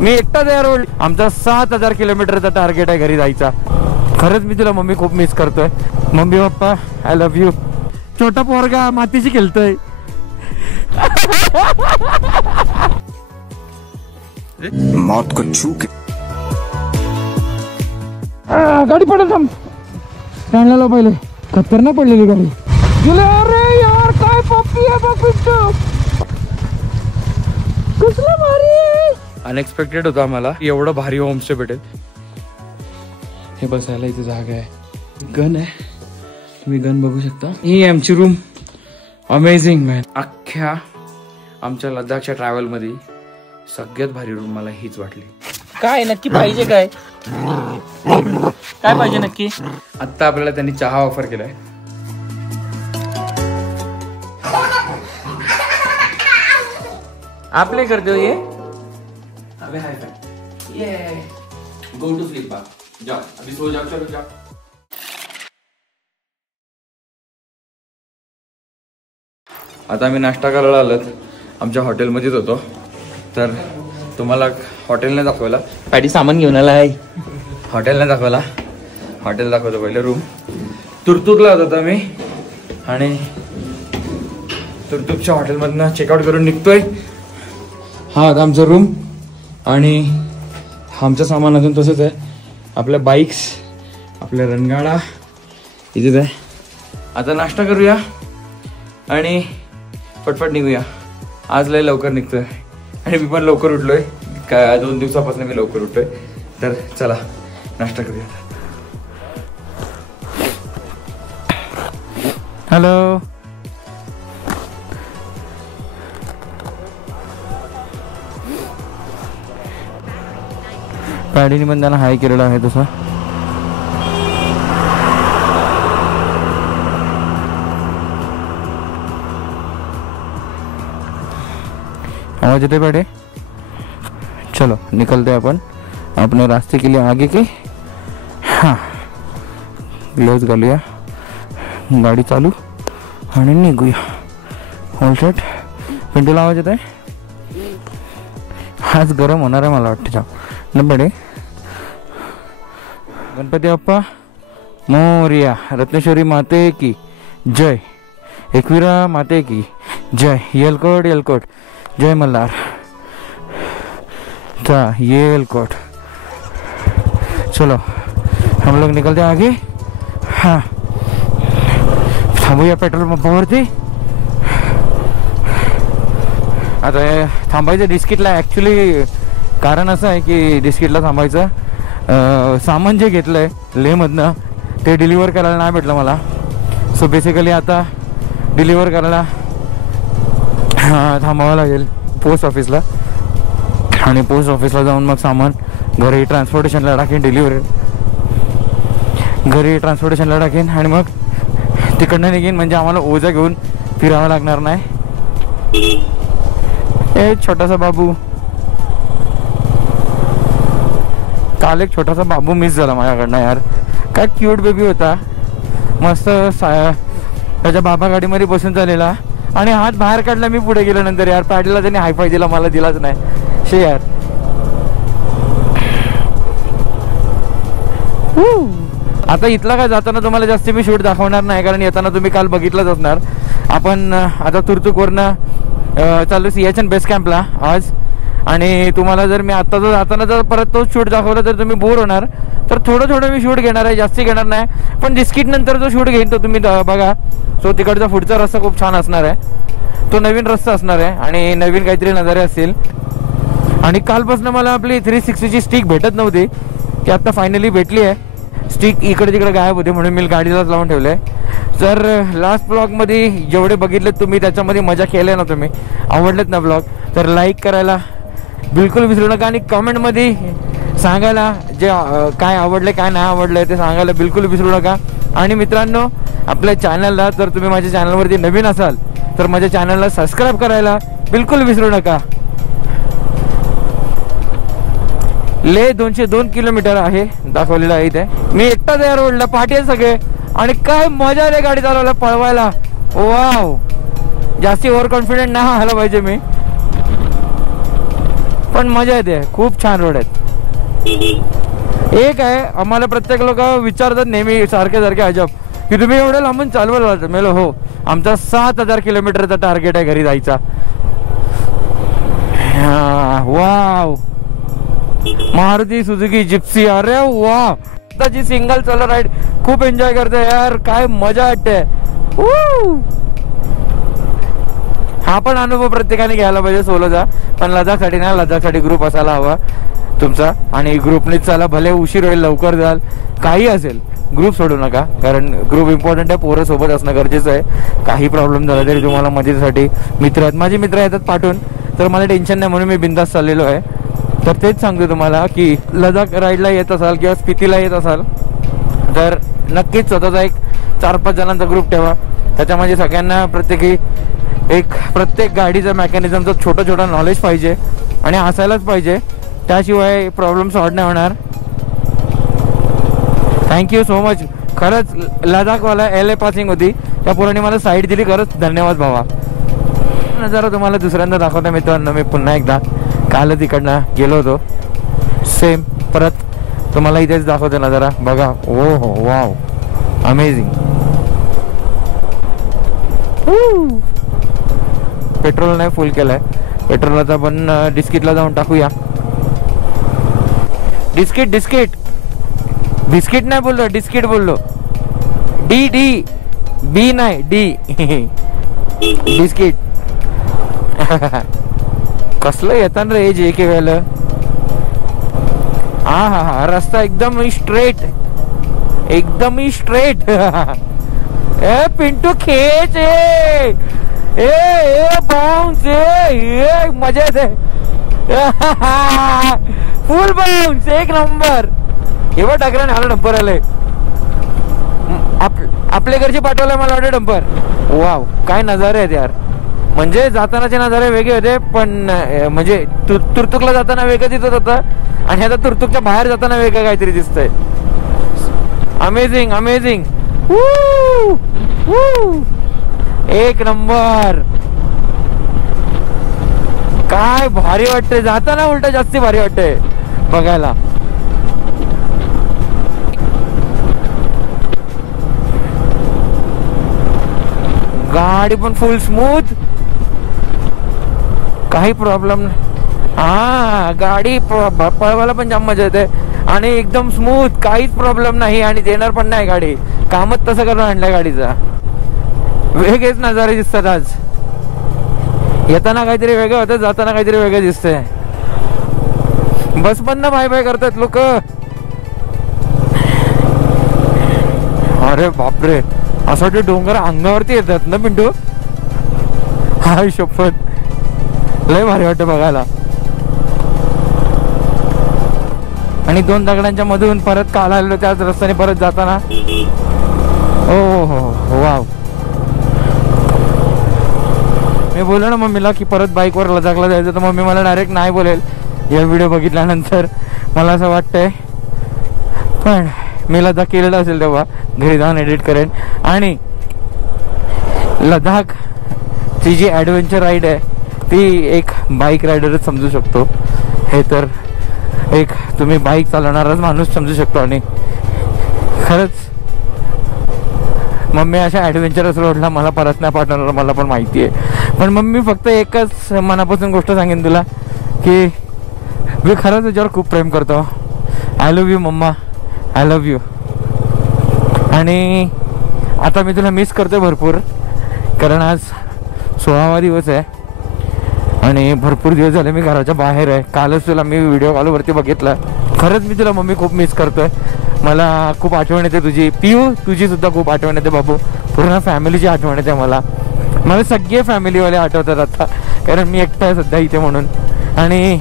मी एकटाच आहे रोड. आमचा 7000 किलोमीटरचा टार्गेट आहे घरी जायचा. खरंच मी तुला मम्मी खूप मिस करतोय. Mummy papa I love you. छोटा पोरगा मातीशी खेळतोय. मौत को छू के गाडी पडेल. थांब स्टँडला लाव पहिले. खतरनाक पडलेली गाडी. अरे यार काय पप्पी आहे बघ. कसलं भारी आहे. अनएक्सपेक्टेड होतं आम्हाला एवढं भारी होमस्टे भेटेल. हे बसायला इथे जागा आहे. गन आहे. तुम्ही गन बघू शकता. ही आमची रूम. Amazing man. अख्ख्या आमच्या लडाखच्या ट्रॅव्हल मध्ये सगळ्यात भारी रूम मला हीच वाटली. काय नक्की पाहिजे काय काय पाहिजे नक्की. आता आपल्याला त्यांनी चहा ऑफर केलाय. आपले करते हो ये. अबे हाय फाय. ये गो टू स्लीप बा. जाओ अभी सो जाओ. चलो जाओ. आता आम्ही नाश्ता करायला आलोत. आमच्या हॉटेलमध्येच होतो. तर तुम्हाला हॉटेलने दाखवला. पाठी सामान घेऊन आला आहे. हॉटेलने दाखवला. हॉटेल दाखवतो पहिले. रूम तुर्तुकला होतो मी आणि तुर्तुकच्या हॉटेलमधनं चेकआउट करून निघतोय. हा आता आमचा रूम आणि आमचं सामान अजून तसंच आहे. आपल्या बाईक्स आपल्या रणगाडा इथेच आहे. आता नाश्ता करूया आणि पटपट निघूया. आज लय लवकर निघतोय आणि मी पण लवकर उठलोय. काय 2 दिवसापासून मी लवकर उठलोय. तर चला नाश्ता करूया. हॅलो. पॅडीनी पण त्यांना हाय केलेला आहे तसा. आवाज येते पॅडे. चलो निकलते अपन अपने रास्ते के लिए आगे के. हाँ ग्लोव्स घालूया. गाडी चालू आणि निघूया. All set. पिंटूला आवाज येत आहे. आज गरम होणार आहे मला वाटतं. जाऊ न बडे. गणपती बाप्पा मोरया. रत्नेश्वरी माते की जय. एकविरा माते की जय. येलकोट येलकोट. जय मल्हार. येलकोट. चलो हम लोग निकलते हैं आगे. हाँ थांबूया पेट्रोल पंपावरती. आता थांबायचं डिस्किटला. ॲक्च्युली कारण असं आहे की डिस्किटला थांबायचं. सामान जे घेतलं आहे लेहमधनं ते डिलिव्हर करायला नाही भेटलं मला. सो बेसिकली आता डिलिव्हर करायला थांबावं लागेल पोस्ट ऑफिसला. आणि पोस्ट ऑफिसला जाऊन मग सामान घरी ट्रान्सपोर्टेशनला टाकेन. डिलिव्हरी घरी ट्रान्सपोर्टेशनला टाकेन आणि मग तिकडनं निघेन. म्हणजे आम्हाला ओझा घेऊन फिरावं लागणार नाही. ए छोटासा बाबू. काल एक छोटासा बाबू मिस झाला माझ्याकडनं यार. काय क्यूट बेबी होता. मस्त त्याच्या बाबा गाडीमध्ये बसून चाललेला आणि हात बाहेर काढला. मी पुढे गेल्यानंतर यार पॅडला त्याने हायफाय दिला. मला दिलाच नाही. शे यार. आता इथला काय जाताना तुम्हाला जास्त मी शूट दाखवणार नाही कारण येताना तुम्ही काल बघितलंच असणार. आपण आता तुर्तुकवरनं चालू सियाचन बेस कॅम्पला आज. आणि तुम्हाला जर मी आता जर जाताना जर परत तोच शूट दाखवला तर तुम्ही बोर होणार. तर थोडं थोडं मी शूट घेणार आहे. जास्ती घेणार नाही. पण डिस्किट नंतर जो शूट घेईन तो तुम्ही बघा. सो तिकडचा पुढचा रस्ता खूप छान असणार आहे. तो नवीन रस्ता असणार आहे आणि नवीन काहीतरी नजारे असतील. आणि कालपासून मला आपली 360ची स्टिक भेटत नव्हती की आता फायनली भेटली आहे. स्टिक इकडे तिकडे गायब होते म्हणून मी गाडीलाच लावून ठेवलं आहे. तर लास्ट ब्लॉगमध्ये जेवढे बघितलेत तुम्ही त्याच्यामध्ये मजा केली ना तुम्ही. आवडलेत ना ब्लॉग तर लाईक करायला बिलकुल विसरू नका. आणि कमेंटमध्ये सांगायला जे काय आवडले काय नाही आवडलं ते सांगायला बिलकुल विसरू नका. आणि मित्रांनो आपल्या चॅनलला जर तुम्ही माझ्या चॅनलवरती नवीन असाल तर माझ्या चॅनलला सबस्क्राईब करायला बिलकुल विसरू नका. ले 202 किलोमीटर आहे दाखवलेलं आहे इथे. मी एकटाच या रोडला. पाठी आहे सगळे आणि काय मजा आली गाडी चालवायला पळवायला. वाव. जास्ती ओव्हर कॉन्फिडेंट नाही व्हायला पाहिजे मी. पण मजा येते, खूप छान रोड आहेत. एक आहे, आम्हाला प्रत्येक लोक विचारतात नेहमी सारखे अजब की तुम्ही एवढं लांबून चालवलं. मेलो हो, आमचा 7,000 किलोमीटरचा टार्गेट आहे घरी जायचा. वाव, मारुती सुझुकी जिप्सी, अरे वा, आताची सिंगल सोलो राईड खूप एन्जॉय करते यार, काय मजा वाटते. हा पण अनुभव प्रत्येकाने घ्यायला पाहिजे सोलोचा. पण लडाखसाठी ना, लडाखसाठी ग्रुप असायला हवा तुमचा, आणि ग्रुपनेच चला. भले उशीर होईल, लवकर जाल, काही असेल, ग्रुप सोडू नका, कारण ग्रुप इम्पॉर्टंट आहे. पोरं सोबत असणं गरजेचं आहे. काही प्रॉब्लेम झाला तरी तुम्हाला मदतीसाठी मित्र आहेत. माझे मित्र येतात पाठवून, तर मला टेन्शन नाही, म्हणून मी बिंदास चाललेलो आहे. तर तेच सांगतो तुम्हाला की लडाख राईडला येत असाल किंवा स्पितीला येत असाल तर नक्कीच स्वतःचा एक 4-5 जणांचा ग्रुप ठेवा. त्याच्यामध्ये सगळ्यांना प्रत्येक गाडीचं मेकॅनिझमचं छोटं नॉलेज पाहिजे आणि असायलाच पाहिजे. त्याशिवाय प्रॉब्लेम सॉल्व नाही होणार. Thank you so much. खरंच लडाखवाला LA पासिंग होती, त्या पोराने मला साईड दिली. खरंच धन्यवाद भावा. नजारा तुम्हाला दुसऱ्यांदा दाखवता मित्रांनो. मी पुन्हा एकदा कालच इकडनं गेलो होतो, सेम परत तुम्हाला इथेच दाखवतो नजारा. बघा, ओ हो, वाव, अमेझिंग. पेट्रोल नाही फुल केलंय. पेट्रोलचा पण डिस्किटला जाऊन टाकूया. बिस्किट नाही बोललो, डिस्किट बोललो. डी बी नाही, डी बिस्किट. कसलं येताना रे जे के वेळेला. हा रस्ता एकदम स्ट्रेट. ए पिंटू खेच, ए बाउंस, मजा येते. फुल बाउंस, एक नंबर. एवढं टाकलं नाही, मला डंपर आलंय. आपल्या घरचे पाठवलंय मला वाटतं डंपर. वाव, काय नजारे आहेत यार. म्हणजे जातानाचे नजारे वेगळे होते, पण म्हणजे तुर्तुकला जाताना वेगळं दिसत होतं, आणि आता तुर्तुकच्या बाहेर जाताना वेगळं काहीतरी दिसतंय. अमेझिंग. एक नंबर. काय भारी वाटतंय जाताना, उलट जास्ती भारी वाटतंय बघायला. गाडी पण फुल स्मूथ, काही प्रॉब्लेम नाही. गाडी पळवायला पण जाम मजा येते, आणि एकदम स्मूथ, काहीच प्रॉब्लेम नाही. आणि देणार पण नाही गाडी, कामच तसं करून आणलंय गाडीचा. वेगळेच नजारे दिसतात आज. येताना काहीतरी वेगळं होतं, जाताना काहीतरी वेगळं दिसतंय. बस पण बाय बाय करतात लोक. अरे बापरे, असं वाटतं डोंगर अंगावरती येतात ना पिंटू. हाय शपथ, लय भारी वाटतं बघायला. आणि 2 दगडांच्या मधून परत काल आलेलो त्याच रस्त्याने परत जाताना. हो वाव. मी बोललो ना मम्मीला की परत बाईकवर लडाखला जायचं, तर मम्मी मला डायरेक्ट नाही बोलेल या व्हिडिओ बघितल्यानंतर. मला असं वाटतंय, पण मी लडाख केलेलं असेल तेव्हा घरी जाऊन एडिट करेन. आणि लडाखची जी ॲडव्हेंचर राईड आहे ती एक बाईक रायडरच समजू शकतो. हे तर एक तुम्ही बाईक चालवणाराच माणूस समजू शकतो. आणि खरंच मम्मी अशा ॲडव्हेंचरस रोडला मला परत नाही पाठवणार, मला पण माहिती आहे. पण मम्मी फक्त एकच मनापासून गोष्ट सांगेन तुला की मी खरंच तुझ्यावर खूप प्रेम करतो. I love you mamma, I love you. आणि आता मी तुला मिस करतो भरपूर, कारण आज 16वा दिवस आहे आणि भरपूर दिवस झाले मी घराच्या बाहेर आहे. कालच तुला मी व्हिडिओ कॉलवरती बघितला. खरंच मी तुला मम्मी खूप मिस करतोय. मला खूप आठवण येते तुझी. पियू, तुझी सुद्धा खूप आठवण येते बाबू. पूर्ण फॅमिलीची आठवण येते मला. सगळे फॅमिलीवाले आठवतात आता, कारण मी एकटा आहे सध्या इथे म्हणून. आणि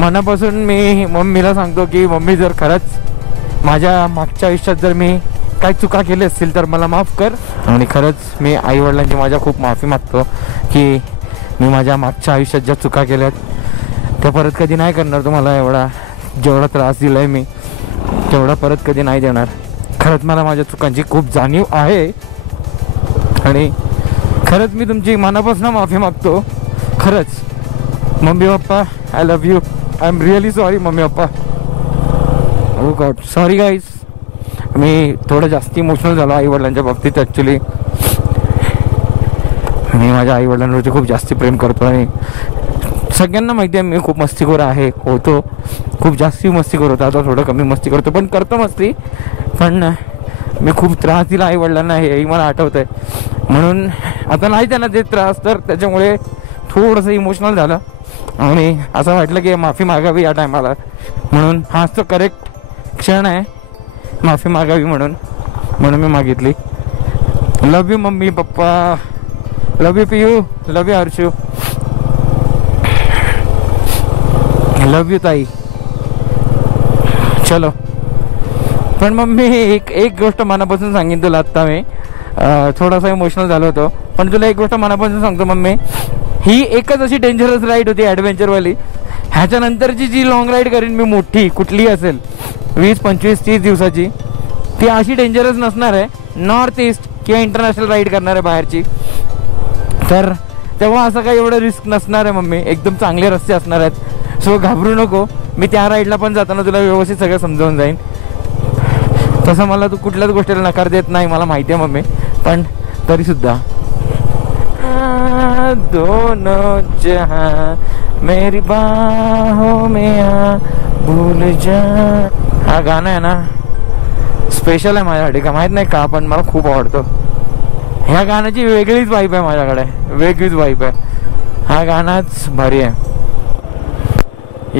मनापासून मी मम्मीला सांगतो की मम्मी, जर खरंच माझ्या मागच्या आयुष्यात जर मी काही चुका केल्या असतील तर मला माफ कर. आणि खरंच मी आईवडिलांची माझ्या खूप माफी मागतो की मी माझ्या मागच्या आयुष्यात ज्या चुका केल्यात त्या परत कधी नाही करणार. तुम्हाला जेवढा त्रास दिला आहे मी तेवढा परत कधी नाही देणार. खरंच मला माझ्या चुकांची खूप जाणीव आहे आणि खरंच मी तुमची मनापासून माफी मागतो. खरंच mummy papa I love you. I am really sorry mummy papa. Oh god sorry guys. मी थोडं जास्त इमोशनल झालो आईवडिलांच्या बाबतीत. ॲक्च्युली मी माझ्या आईवडिलांवरती खूप जास्त प्रेम करतो आणि सगळ्यांना माहिती आहे मी खूप मस्तीखोर आहे. होतो खूप जास्ती मस्तीखोर होतो. आता थोडं कमी मस्ती करतो पण करतो मस्ती. पण मी खूप त्रास दिला आईवडिलांना हेही मला आठवतं आहे. म्हणून आता नाही त्यांना देत त्रास तर त्याच्यामुळे थोडंसं इमोशनल झालं आणि असं वाटलं की माफी मागावी या टायमाला. म्हणून हाच तो करेक्ट क्षण आहे माफी मागावी म्हणून मी मागितली. Love you mummy papa. Love you Piyu. Love you Harshu. Love you ताई. चलो. पण मम्मी एक गोष्ट मनापासून सांगेन तुला. आत्ता मी थोडासा इमोशनल झालो होतो पण तुला एक गोष्ट मनापासून सांगतो मम्मी. ही एकच अशी डेंजरस राईड होती ॲडव्हेंचरवाली. ह्याच्यानंतरची जी लॉंग राईड करीन मी मोठी कुठली असेल 20, 25, 30 दिवसाची ती अशी डेंजरस नसणार आहे. नॉर्थ ईस्ट किंवा इंटरनॅशनल राईड करणार आहे बाहेरची. तर तेव्हा असं काही एवढं रिस्क नसणार आहे मम्मी. एकदम चांगले रस्ते असणार आहेत. सो घाबरू नको. मी त्या राईडला पण जाताना तुला व्यवस्थित सगळं समजावून जाईन. तसं मला तू कुठल्याच गोष्टीला नकार देत नाही मला माहिती आहे मम्मी. पण तरीसुद्धा दोनों जहां मेरी बाहों में आ भूल जा. हा गाणं आहे ना स्पेशल आहे माझ्यासाठी. का माहीत नाही का पण मला खूप आवडतो. ह्या गाण्याची वेगळीच वाईब आहे माझ्याकडे. वेगळीच वाईब आहे. हा गाणाच भारी आहे.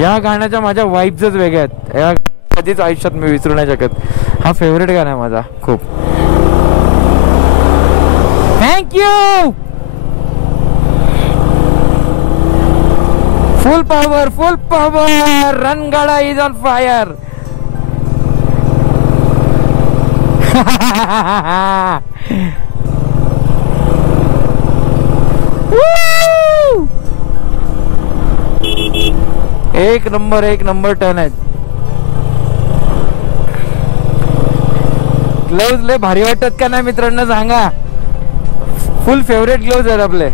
या गाण्याच्या माझ्या वाईब्सच वेगळ्या आहेत. या कधीच आयुष्यात मी विसरू नाही शकत. हा फेवरेट गाणं आहे माझा खूप. थँक्यू. Full power. रणगाडा इज ऑन फायर. एक नंबर टर्न आहेत. ग्लोव्ज लय भारी वाटतात का नाही मित्रांनो सांगा. फुल फेवरेट ग्लोव्ज आहेत आपले.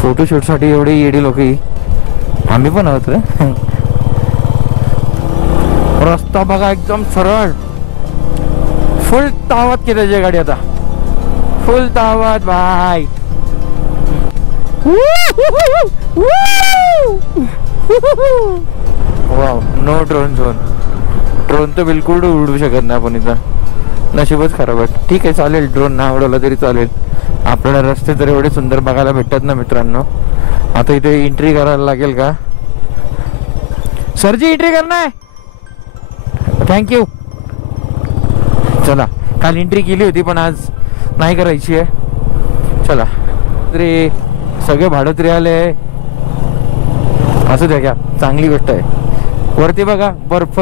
फोटोशूट साठी एवढी येडी लोक. आम्ही पण आहोत रे. रस्ता बघा एकदम सरळ. फुल तावात केल्याची गाडी आता. फुल तावात bye. Wow. No drone zone. Drone तर बिलकुल उडवू शकत नाही आपण इथं. नशीबच खराब आहे. ठीक आहे चालेल. ड्रोन नाही उडवला तरी चालेल. आपल्याला रस्ते तर एवढे सुंदर बघायला भेटतात ना मित्रांनो. आता इथे एंट्री करायला लागेल का सरजी. एंट्री करणार. थँक्यू. चला काल एंट्री केली होती पण आज नाही करायची आहे. चला तरी सगळे भाडोत्री आले. असू द्या. क्या चांगली गोष्ट आहे. वरती बघा बर्फ.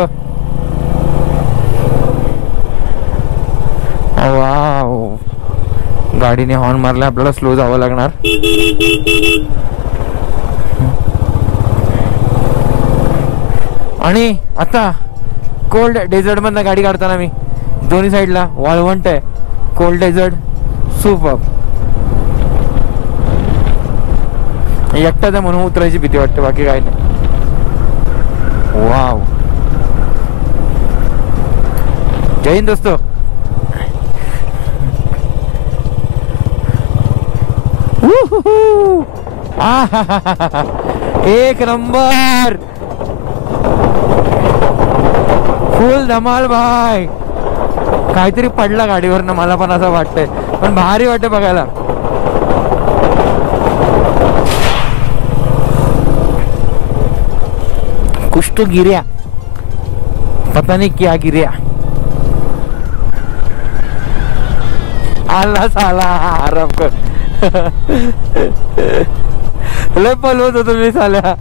वाव. गाडीने हॉर्न मारला. आपल्याला स्लो जावं लागणार. आणि आता कोल्ड डेझर्ट मधनं गाडी काढताना मी दोन्ही साईडला वाळवंट आहे. Cold desert super. एकटाच आहे म्हणून उतरायची भीती वाटते बाकी काय नाही. वाव. जय हिंद दोस्तो. एक नंबर. फुल धमाल भाई. काहीतरी पडला गाडीवरनं मला पण असं वाटतंय पण भारी वाटतं बघायला. कुछ तो गिरा. पता नहीं क्या गिरा. आला साला आराम कर. लय पलवत होतो मी साल्या.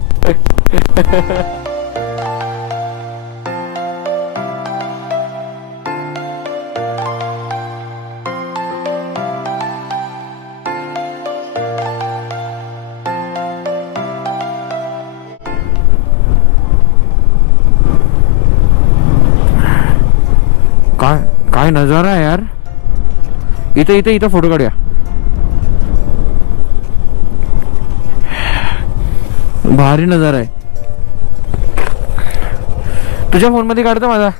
काय काय नजारा आहे यार. इथं इथं इथं फोटो काढूया. भारी नजारा आहे. तुझ्या फोन मध्ये काढतो माझा.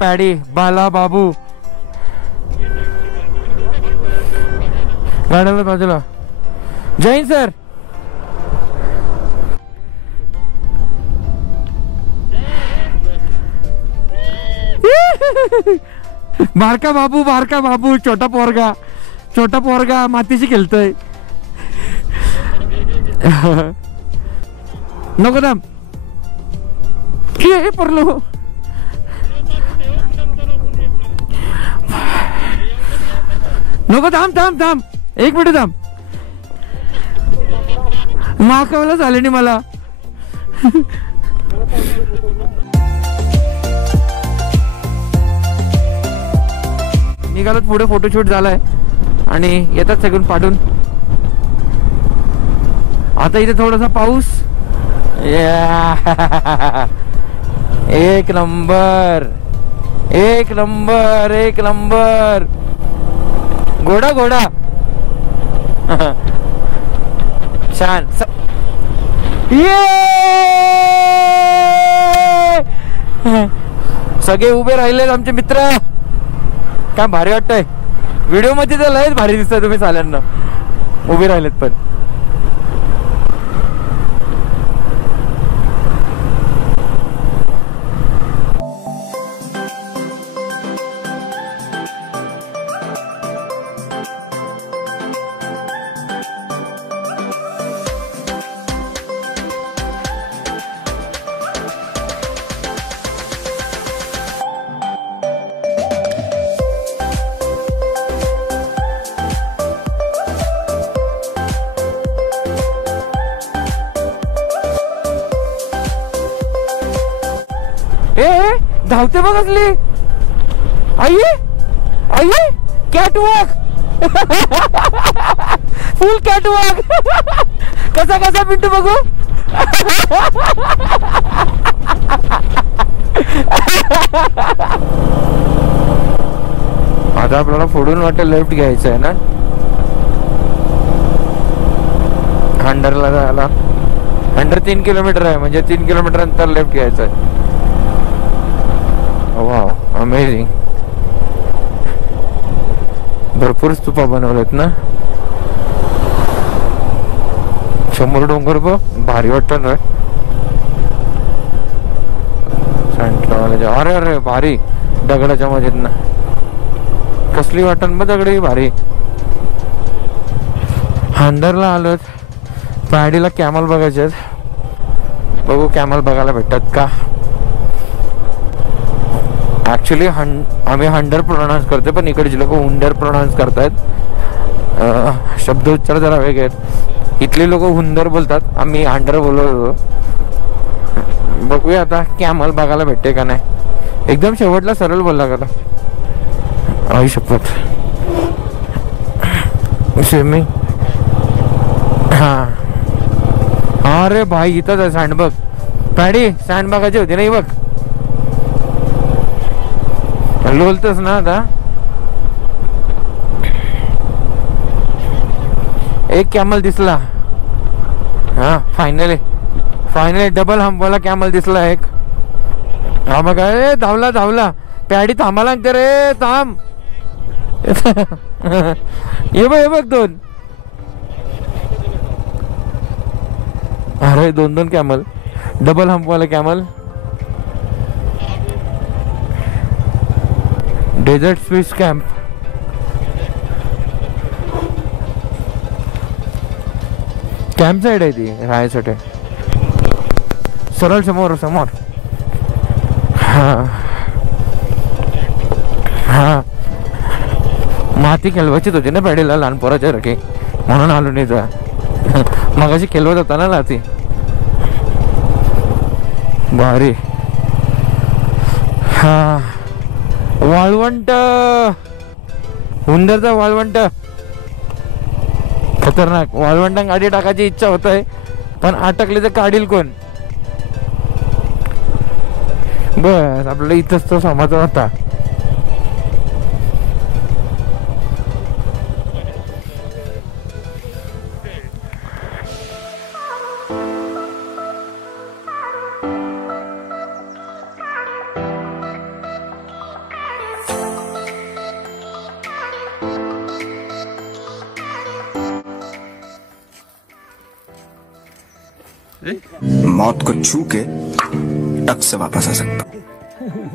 पॅडी बाला बाबू गाड्याला बाजूला. जैन सर. बारका बाबू छोटा पोरगा मातीशी खेळतोय. नको थांब. हे पडलो. नको थांब 1 मिनिट थांब. माकावला झाले नाही मला. निघालत पुढे फोटोशूट झालाय आणि येतात सगळं पाठवून. आता इथे थोडासा पाऊस. एक नंबर घोडा छान. सगळे उभे राहिलेत आमचे मित्र. काय भारी वाटतंय. व्हिडिओ मध्ये तर लयच भारी दिसतंय तुम्ही चाल्यांना उभे राहिलेत. पण धावते बघ असली. आई कॅटवॉक. Full catwalk. कसा पिंटू बघू. आता आपल्याला फोडून वाटतं लेफ्ट घ्यायचं आहे ना. हंडरला जायला. हंडर 3 किलोमीटर आहे म्हणजे 3 किलोमीटर अंतर लेफ्ट घ्यायचं आहे. Wow amazing. भरपूर स्तूपा बनवलेत ना. 100 डोंगर बघ भारी वाटत ना. अरे भारी दगडाच्या मजेत ना. कसली वाटण बघ दगडी भारी. हांडरला आलोत. पॅडीला कॅमल बघायचे. बघू कॅमल बघायला भेटतात का. ऍक्च्युली आम्ही हंडर प्रोनाउन्स करतो पण इकडचे लोक हुंडर प्रोनाउन्स करतात. शब्द उच्चार जरा वेगळे आहेत. इथले लोक हुंदर बोलतात. आम्ही हंडर बोलतो. बघूया आता कॅमल बघायला भेटते का नाही. एकदम शेवटला सरळ बोलला का. आई शपथ. स्विमिंग. हा अरे भाई इथंच आहे सँडबग. पॅडी सँडबगाची होती नाही बघ. लोलतच ना आता. एक कॅमल दिसला. हा फायनली डबल हंपवाला कॅमल दिसला एक. हा बघा. धावला. पॅडी थांबा लागते रे. थांब. हे बघ 2. अरे 2 कॅमल. डबल हंपवाला camel. Desert Swiss camp. Camp side आहे ती राहायसाठी. सरळ समोर. हा माती खेळवायचीच होती ना पॅडीला लहान पोराच्या रकी म्हणून आलो नाही जा. मगाशी खेळवत होता ना लाती. भारी. हा वाळवंट. हुंदरचा वाळवंट खतरनाक. वाळवंटा गाडी टाकायची इच्छा होत आहे पण अटकले तर काढील कोण. बस आपल्याला इथंच तो समाचा होता. मौत को छू के टक से वापस आ सकता हूं।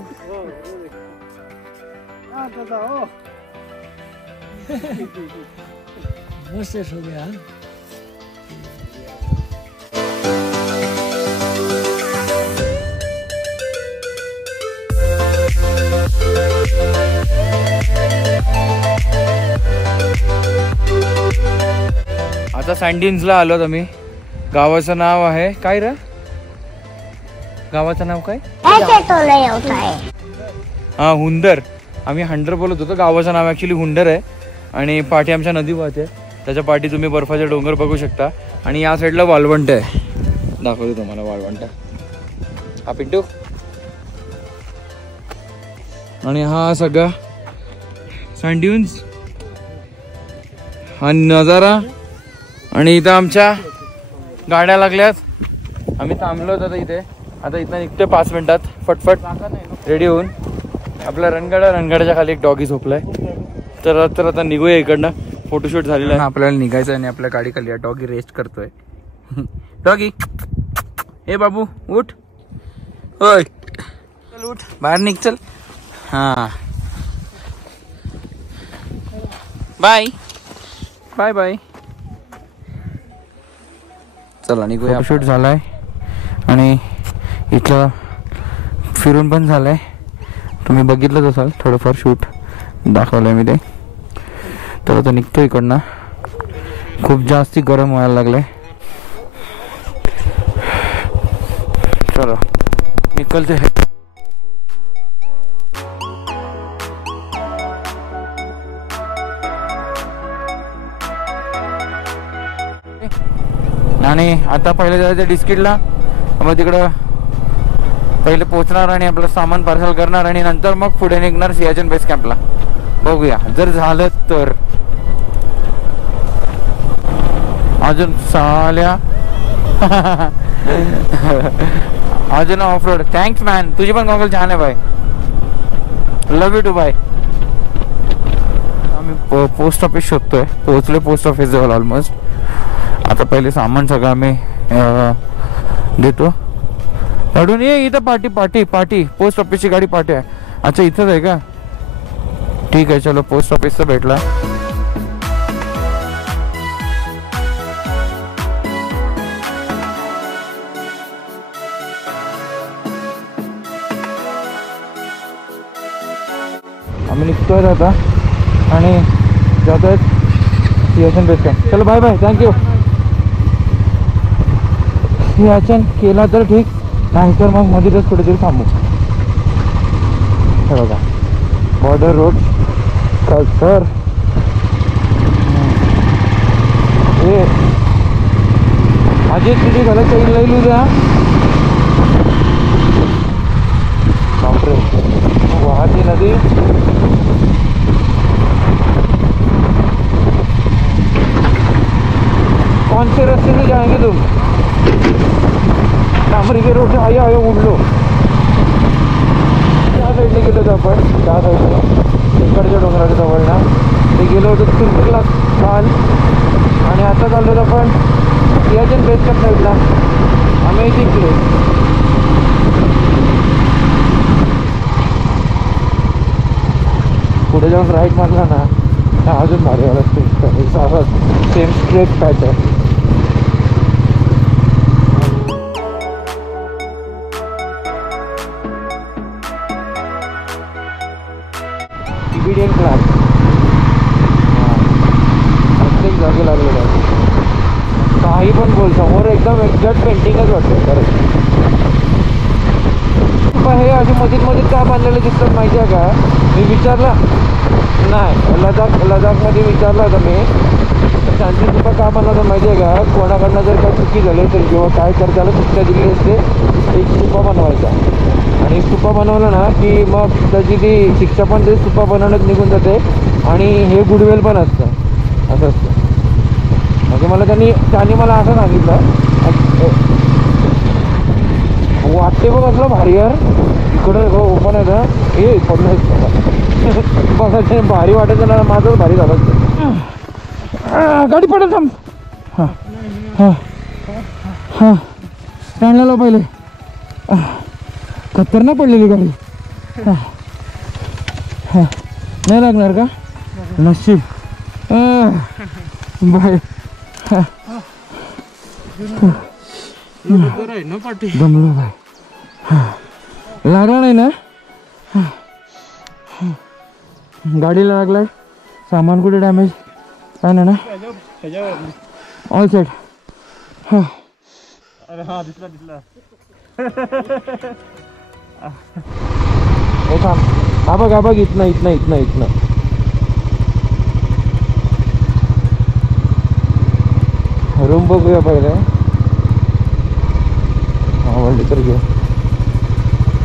हो गया। आता सँडिन्सला आलो आम्ही. गावाचं नाव आहे काय रे? गावाचं नाव काय? हा हुंदर. आम्ही हंडर बोलत होतो. गावाचं नाव ऍक्च्युली हुंडर आहे. आणि पाठी आमच्या नदी वाहते. त्याच्या पाठी तुम्ही बर्फाचे डोंगर बघू शकता. आणि या साईडला वाळवंट आहे. दाखवतो तुम्हाला वाळवंट. हा पिंटू. आणि हा सगळा सँड्युन्स, हा नजारा. आणि इथं आमच्या गाड्या लागल्यात. आम्ही थांबलो होतो इथे. आता इथं निघतोय 5 मिनिटात फटफट रेडी होऊन. आपला रणगाड्याच्या खाली एक डॉगी झोपलाय. तर आता निघूया इकडनं. फोटोशूट झालेला आहे. आपल्याला निघायचं आणि आपल्या गाडी खाली डॉगी रेस्ट करतोय. डॉगी हे बाबू उठ. होय चल उठ बाहेर निघ चल. हा बाय बाय बाय. चला निघूया. फोटोशूट झालाय आणि इथलं फिरून पण झालंय. तुम्ही बघितलंच असाल थोडंफार शूट दाखवलंय मी ते. तर आता निघतो इकडनं. खूप जास्ती गरम व्हायला लागलंय. चलो निकलते हैं. आणि आता पहिले जायचं डिस्किटला. मग तिकडं पहिले पोहोचणार आणि आपलं सामान पार्सल करणार आणि नंतर मग पुढे निघणार सियाचन बेस कॅम्पला. बघूया जर झालं तर. अजून साल्या अजून ऑफ रोड. Thanks man. तुझी पण गॉगल छान आहे bye. Love you too bye. आम्ही पोस्ट ऑफिस शोधतोय. पोहोचलोय पोस्ट ऑफिस जवळ ऑलमोस्ट. आता पहिले सामान सगळं आम्ही देतो. पडून ये. इथं पाठी पाठी पाठी पोस्ट ऑफिसची गाडी पाठी आहे. अच्छा इथंच आहे का? ठीक आहे चलो. पोस्ट ऑफिसचा भेटला. आम्ही निघतोय आता आणि जातोय सियाचन बेस कॅम्प. चलो बाय बाय. थँक्यू. सियाचन केला तर ठीक, नाही तर मग मध्येच कुठेतरी थांबू. हे बघा बॉर्डर रोड सर. ये अजय तुझी गलत काही लई लू द्या. बापरे वाहती नदी. कौन से रास्ते से जाएंगे तुम? डांबरी के रोड से आया आया उडलो. त्या साईडने गेलो होतो आपण. त्या साईडला इकडच्या डोंगराच्या जवळ ना ते गेलो होतो तुर्कला काल. आणि आता चाललो होतो आपण सियाचन बेस कॅम्प साईडला. Amazing place. पुढे जाऊन राईट मारला ना हा अजून भारी वाला. सेम स्ट्रेट पॅच आहे. इंग्रेडियंट क्लास प्रत्येक जागी लागलेलं आहे. काही पण बोल समोर एकदम एक्झॅक्ट पेंटिंगच वाटतं खरंच. हे असे मधीत काय बांधलेलं दिसतात माहिती आहे का? मी विचारला नाही. लडाखमध्ये विचारला होता मी. शांती स्तूपा का बनवतात माहिती आहे का? कोणाकडनं जर काही चुकी झाली तर किंवा काय तर त्याला शिक्षा दिली असते. एक स्तूपा बनवायचा आणि स्तूपा बनवलं ना की मग त्याची ती शिक्षा पण ते स्तूपा बनवण्यात निघून जाते आणि हे गुडवेल पण असतं. असं असतं. म्हणजे मला त्यांनी मला असं सांगितलं. वाटते बघ असलं भारी यार. इकडं ओपन आहे का? हे पडलं बघा भारी वाटायचं ना. माझंच भारी झालं असतं. गाडी पडेल थांब. हां हां हां स्टँडला लाव पहिले. खतरनाक पडलेली गाडी. नाही लागणार का? नशीब. बाय. दमलो बाय. लागला नाही ना? गाडीला लागलाय. सामान कुठे डॅमेज काय नाही ना? All set. अरे हा दिसला दिसला. हा बघ इथनं रूम बघूया पहिले. आवडली तर घे.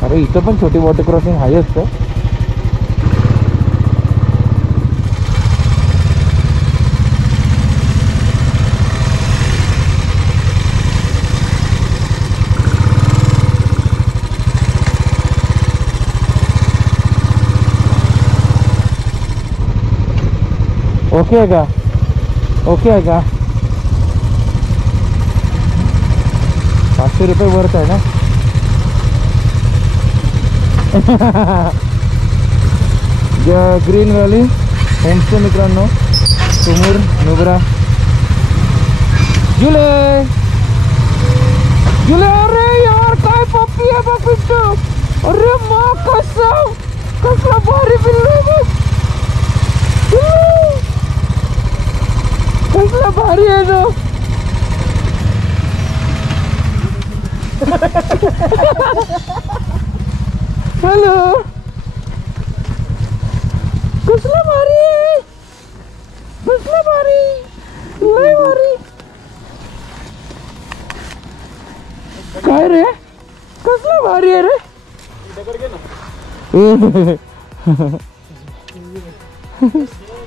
अरे इथं पण छोटी वॉटर क्रॉसिंग आहेच का? ओके आहे का? ओके आहे का? 500 रुपये वर्थ आहे ना? ग्रीन व्हॅली होमस्टे मित्रांनो, समोर नुब्रा. जुले जुले. अरे यार काय पप्पी आहे पप्पी. अरे मा कसला भारी पिल्लू बघ. कसला भारी आहे तो. हॅलो. कसला भारी आहे. कसला भारी. लय भारी. काय रे. कसला भारी आहे रे.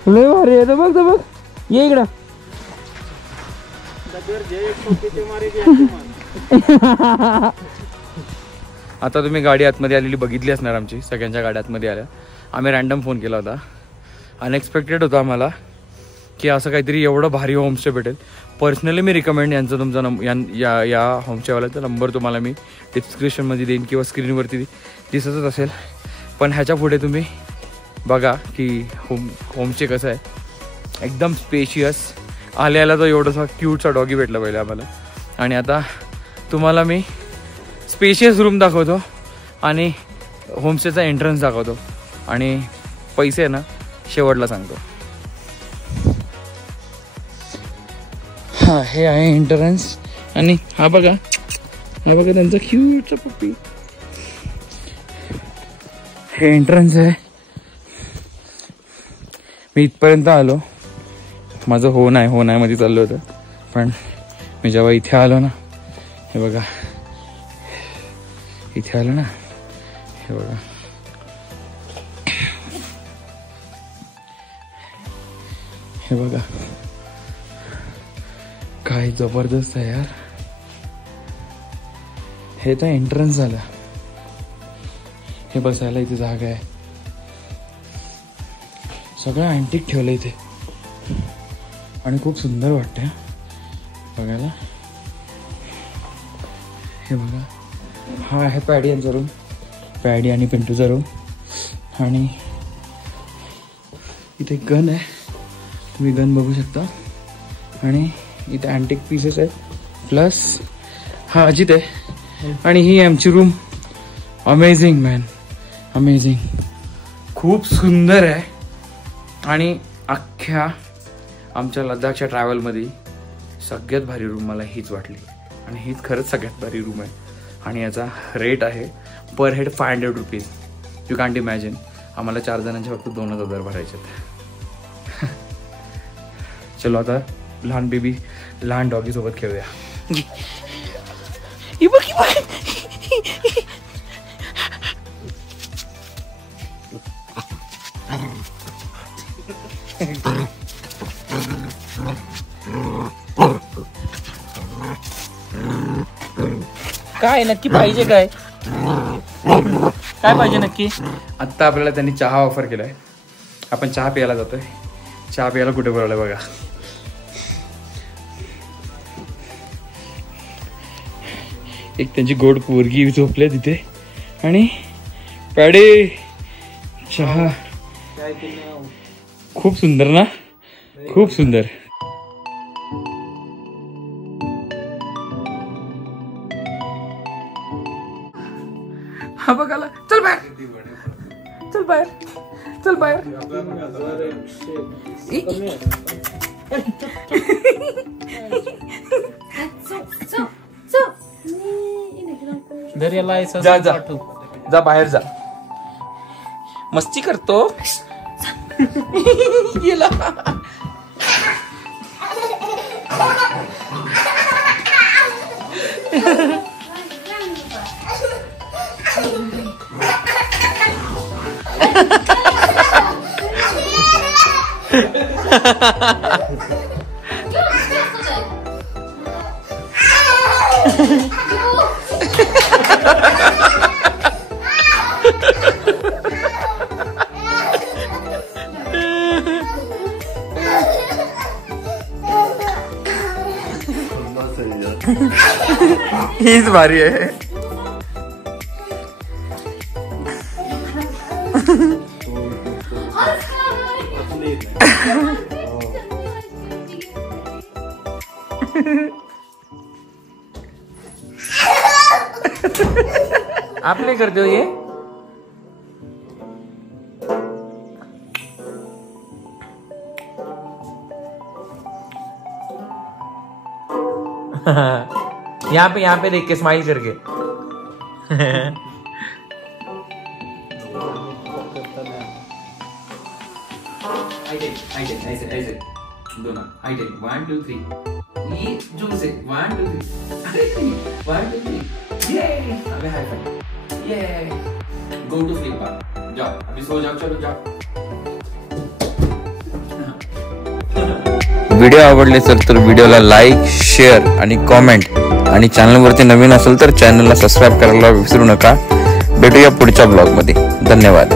लय भारी आहे. बघ तो बघ. ये इकडं. आता तुम्ही गाडी आतमध्ये आलेली बघितली असणार. आमची सगळ्यांच्या गाड्या आतमध्ये आल्या. आम्ही रॅन्डम फोन केला होता. अनएक्सपेक्टेड होता आम्हाला की असं काहीतरी एवढं भारी होमस्टे भेटेल. पर्सनली मी रिकमेंड यांचा तुमचा या होमस्टेवाल्याचा नंबर तुम्हाला मी डिस्क्रिप्शनमध्ये देईन किंवा स्क्रीनवरती दिसतच असेल. पण ह्याच्या पुढे तुम्ही बघा की होमस्टे कसं आहे. एकदम स्पेशियस. आल्याला तो एवढासा क्यूटचा डॉगी भेटला पहिले आम्हाला. आणि आता तुम्हाला मी स्पेशियस रूम दाखवतो आणि होमस्टेचा एंट्रन्स दाखवतो आणि पैसे ना शेवटला सांगतो. हा हे आहे एंट्रन्स. आणि हा बघा त्यांचा क्यूटचा पप्पी. हे एंट्रन्स आहे. मी इथपर्यंत आलो. माझं हो नाही मध्ये चाललं होतं. पण मी जेव्हा इथे आलो ना, हे बघा इथे आलो ना, हे बघा हे बघा काय जबरदस्त आहे यार. हे तर एंट्रन्स झालं. हे बसायला इथे जागा आहे. सगळं अँटिक ठेवलं इथे आणि खूप सुंदर वाटतंय बघायला. हे बघा हा आहे पॅडी यांचा रूम. पॅडी आणि पिंटूचा रूम. आणि इथे गन आहे. तुम्ही गन बघू शकता. आणि इथे अँटिक पीसेस आहेत. प्लस हा अजित आहे. आणि ही आमची रूम. Amazing man, amazing. खूप सुंदर आहे. आणि अख्ख्या आमच्या लडाखच्या ट्रॅव्हलमध्ये सगळ्यात भारी रूम मला हीच वाटली. आणि हीच खरंच सगळ्यात भारी रूम आहे. आणि याचा रेट आहे पर हेड 500 रुपीज. You can't imagine. आम्हाला 4 जणांचे फक्त 2000 भरायचे आहेत. चलो आता लहान डॉगी सोबत खेळूया. काय नक्की पाहिजे काय? काय पाहिजे नक्की? आत्ता आपल्याला त्यांनी चहा ऑफर केलाय. आपण चहा प्यायला जातोय. चहा प्यायला कुठे बोलवलंय बघा. एक त्यांची गोड पोरगी झोपल्या तिथे आणि पाडे चहा. खूप सुंदर ना, खूप सुंदर. हा बघाला. चल बाहेर, चल बाहेर, चल बाहेर. दर्याला जा जा जा, बाहेर जा. मस्ती करतो. गेला. हीच भारी आहे. आप नहीं करते हो ये? यहाँ पे देख के स्माइल करके. ऐसे दोनों. 1 2 3. ये जो से 1 2 3. 1 2 3. ये अबे हाई फाइव. ये गो टू स्लीप. जाओ अभी सो जाओ. चलो जाओ. व्हिडिओ आवडले असेल तर व्हिडिओला लाईक, शेअर आणि कॉमेंट, आणि चॅनलवरती नवीन असेल तर चॅनलला सबस्क्राईब करायला विसरू नका. भेटूया पुढच्या ब्लॉगमध्ये. धन्यवाद.